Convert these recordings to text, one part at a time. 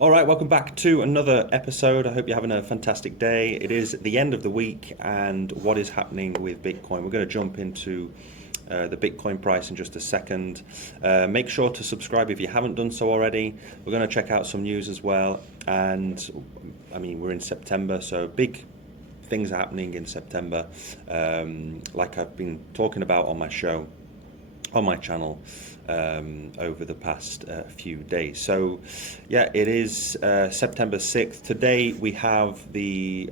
All right, welcome back to another episode. I hope you're having a fantastic day. It is the end of the week, and what is happening with Bitcoin? We're going to jump into the Bitcoin price in just a second. Make sure to subscribe if you haven't done so already. We're going to check out some news as well. And I mean, we're in September, so big things are happening in September. Like I've been talking about on my show, on my channel, over the past few days. So yeah, it is September 6th. Today we have the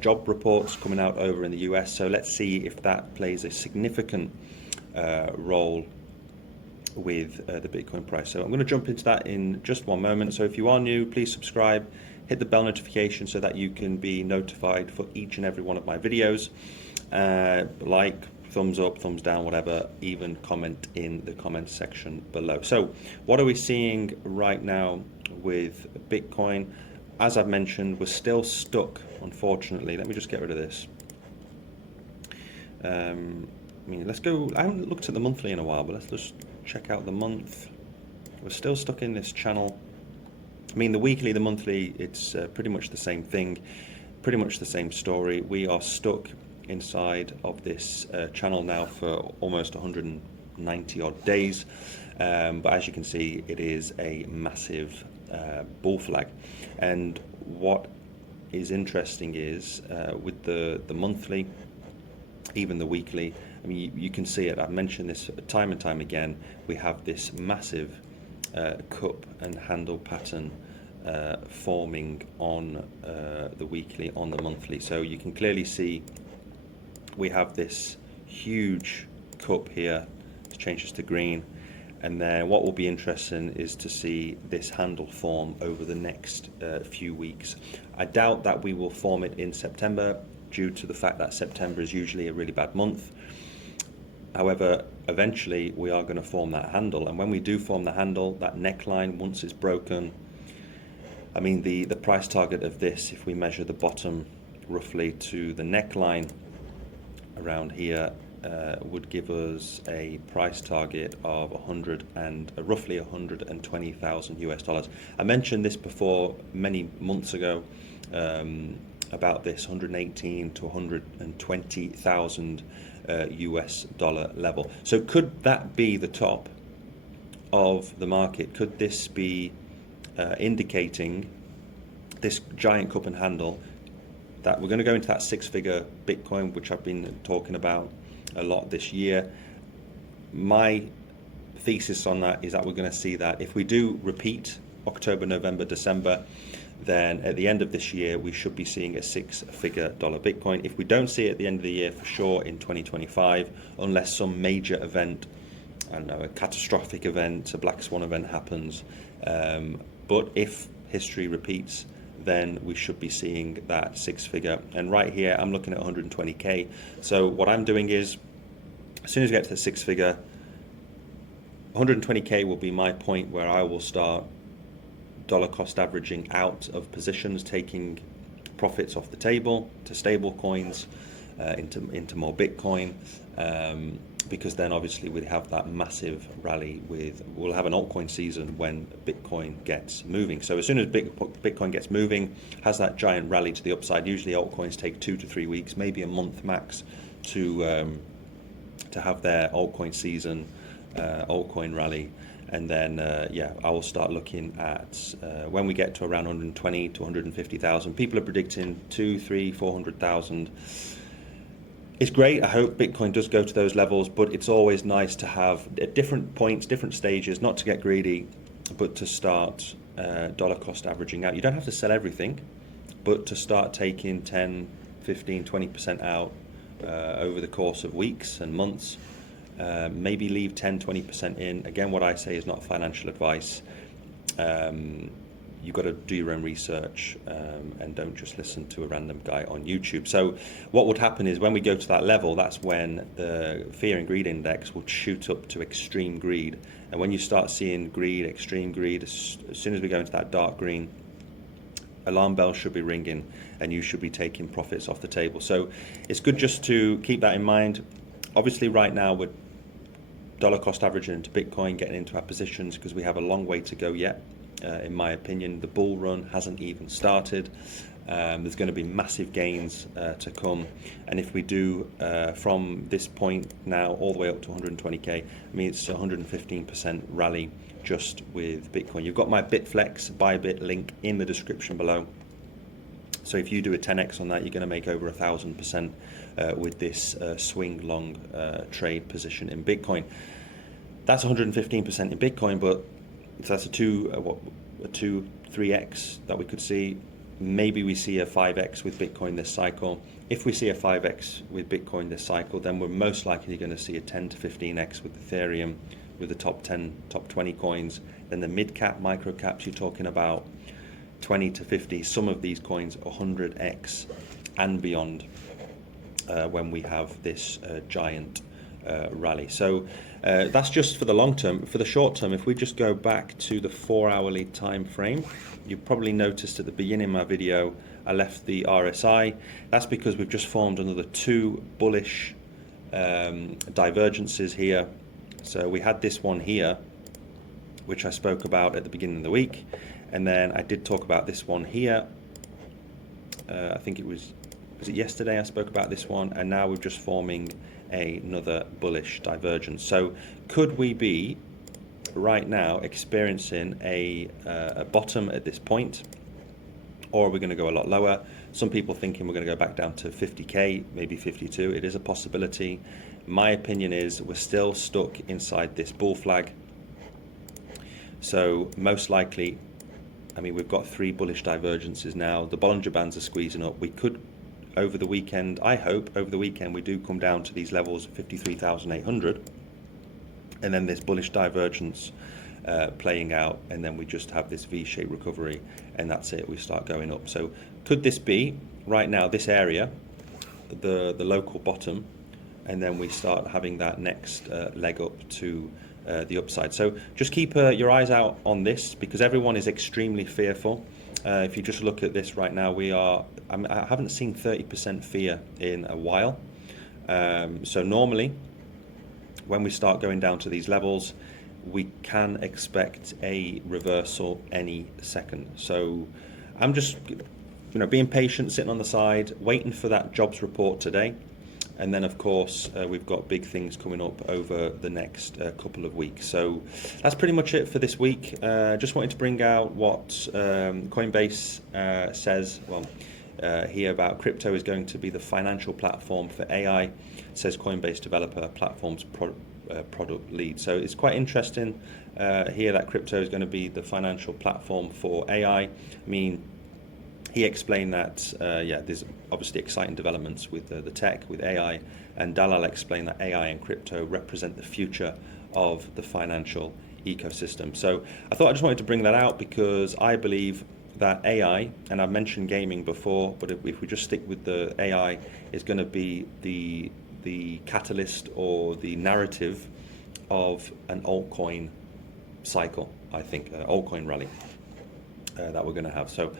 job reports coming out over in the US, so let's see if that plays a significant role with the Bitcoin price. So I'm going to jump into that in just one moment. So if you are new, please subscribe, hit the bell notification so that you can be notified for each and every one of my videos. Like, thumbs up, thumbs down, whatever, even comment in the comments section below. So what are we seeing right now with Bitcoin? As I've mentioned, we're still stuck, unfortunately. Let me just get rid of this. I mean, let's go. I haven't looked at the monthly in a while, but let's just check out the month. We're still stuck in this channel. I mean, the weekly, the monthly, it's pretty much the same thing, pretty much the same story. We are stuck inside of this channel now for almost 190 odd days, but as you can see, it is a massive bull flag. And what is interesting is with the monthly, even the weekly, I mean, you can see it. I've mentioned this time and time again. We have this massive cup and handle pattern forming on the weekly, on the monthly. So you can clearly see we have this huge cup here. Let's change this to green. And then what will be interesting is to see this handle form over the next few weeks. I doubt that we will form it in September due to the fact that September is usually a really bad month. However, eventually we are going to form that handle. And when we do form the handle, that neckline, once it's broken, I mean, the price target of this, if we measure the bottom roughly to the neckline, around here would give us a price target of roughly 120,000 US dollars. I mentioned this before many months ago about this 118 to 120,000 US dollar level. So could that be the top of the market? Could this be indicating this giant cup and handle that we're going to go into that six-figure Bitcoin, which I've been talking about a lot this year? My thesis on that is that we're going to see that if we do repeat October, November, December, then at the end of this year, we should be seeing a six-figure dollar Bitcoin. If we don't see it at the end of the year, for sure in 2025, unless some major event, I don't know, a catastrophic event, a black swan event happens. But if history repeats, then we should be seeing that six-figure. And right here, I'm looking at 120K. So what I'm doing is, as soon as we get to the six-figure, 120K will be my point where I will start dollar cost averaging out of positions, taking profits off the table to stable coins, into more Bitcoin, because then obviously we'd have that massive rally we'll have an altcoin season when Bitcoin gets moving. So as soon as Bitcoin gets moving, has that giant rally to the upside. Usually altcoins take 2 to 3 weeks, maybe a month max to have their altcoin season, altcoin rally. And then, yeah, I will start looking at when we get to around 120 to 150,000. People are predicting 2, 3, 400,000. It's great. I hope Bitcoin does go to those levels, but it's always nice to have at different points, different stages, not to get greedy, but to start dollar cost averaging out. You don't have to sell everything, but to start taking 10, 15, 20% out over the course of weeks and months. Maybe leave 10, 20% in. Again, what I say is not financial advice. You've got to do your own research and don't just listen to a random guy on YouTube. So what would happen is when we go to that level, that's when the fear and greed index will shoot up to extreme greed. And when you start seeing greed, extreme greed, as soon as we go into that dark green, alarm bells should be ringing and you should be taking profits off the table. So it's good just to keep that in mind. Obviously right now we're dollar cost averaging into Bitcoin, getting into our positions because we have a long way to go yet. in my opinion. The bull run hasn't even started. There's going to be massive gains to come, and if we do from this point now all the way up to 120k, I mean it's 115% rally just with Bitcoin. You've got my Bitflex Bybit link in the description below. So if you do a 10x on that, you're going to make over 1,000% with this swing long trade position in Bitcoin. That's 115% in Bitcoin, but if that's a 3x that we could see. Maybe we see a 5x with Bitcoin this cycle. If we see a 5x with Bitcoin this cycle, then we're most likely going to see a 10 to 15x with Ethereum, with the top 10, top 20 coins. Then the mid cap, micro caps, you're talking about 20 to 50. Some of these coins 100x and beyond when we have this giant rally. So that's just for the long term. For the short term, if we just go back to the 4-hourly time frame, you probably noticed at the beginning of my video I left the RSI. That's because we've just formed another 2 bullish divergences here. So we had this one here, which I spoke about at the beginning of the week, and then I did talk about this one here. I think it was it yesterday I spoke about this one, and now we're just forming another bullish divergence. So could we be right now experiencing a bottom at this point, or are we going to go a lot lower? Some people thinking we're going to go back down to 50k, maybe 52. It is a possibility. My opinion is we're still stuck inside this bull flag. So most likely, I mean, we've got 3 bullish divergences now. The Bollinger Bands are squeezing up. We could, over the weekend, I hope over the weekend we do come down to these levels of 53,800, and then this bullish divergence playing out, and then we just have this V-shaped recovery, and that's it, we start going up. So could this be right now, this area, the local bottom, and then we start having that next leg up to the upside? So just keep your eyes out on this, because everyone is extremely fearful. If you just look at this right now, I haven't seen 30% fear in a while. So normally when we start going down to these levels, we can expect a reversal any second. So I'm just being patient, sitting on the side, waiting for that jobs report today. And then, of course, we've got big things coming up over the next couple of weeks. So that's pretty much it for this week. Just wanted to bring out what Coinbase says. Well, here about crypto is going to be the financial platform for AI, says Coinbase developer, platform's product lead. So it's quite interesting here that crypto is going to be the financial platform for AI. I mean, he explained that, there's obviously exciting developments with the tech, with AI, and Dalal explained that AI and crypto represent the future of the financial ecosystem. So I thought I just wanted to bring that out, because I believe that AI, and I've mentioned gaming before, but if we just stick with the AI, is going to be the catalyst or the narrative of an altcoin cycle, I think, altcoin rally that we're going to have. So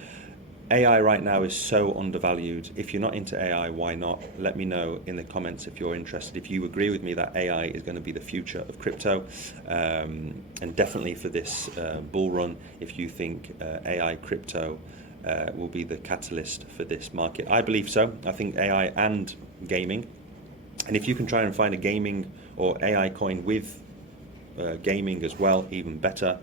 AI right now is so undervalued. If you're not into AI, why not? Let me know in the comments if you're interested, if you agree with me that AI is going to be the future of crypto, and definitely for this bull run, if you think AI crypto will be the catalyst for this market. I believe so. I think AI and gaming, and if you can try and find a gaming or AI coin with gaming as well, even better.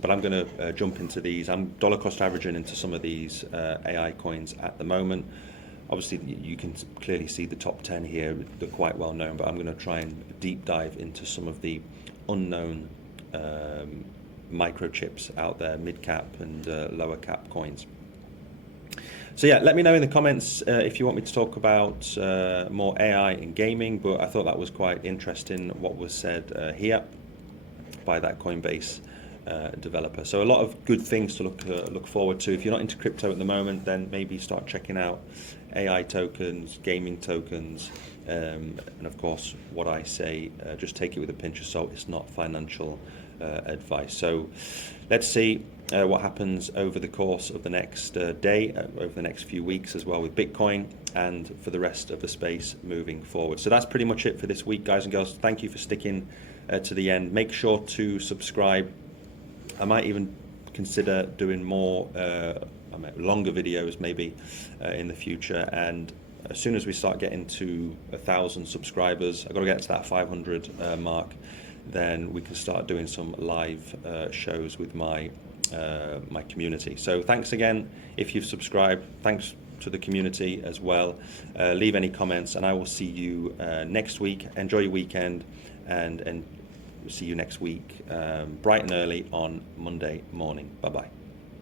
But I'm going to jump into these. I'm dollar cost averaging into some of these AI coins at the moment. Obviously, you can clearly see the top 10 here. They're quite well known, but I'm going to try and deep dive into some of the unknown microchips out there, mid cap and lower cap coins. So yeah, let me know in the comments if you want me to talk about more AI and gaming, but I thought that was quite interesting what was said here by that Coinbase developer. So a lot of good things to look forward to. If you're not into crypto at the moment, then maybe start checking out AI tokens, gaming tokens, and of course what I say, just take it with a pinch of salt. It's not financial advice. So let's see what happens over the course of the next day, over the next few weeks as well with Bitcoin, and for the rest of the space moving forward. So that's pretty much it for this week, guys and girls. Thank you for sticking to the end. Make sure to subscribe I might even consider doing more longer videos maybe in the future. And as soon as we start getting to 1,000 subscribers, I've got to get to that 500 mark, then we can start doing some live shows with my my community. So thanks again if you've subscribed. Thanks to the community as well. Leave any comments, and I will see you next week. Enjoy your weekend, and see you next week bright and early on Monday morning. Bye bye.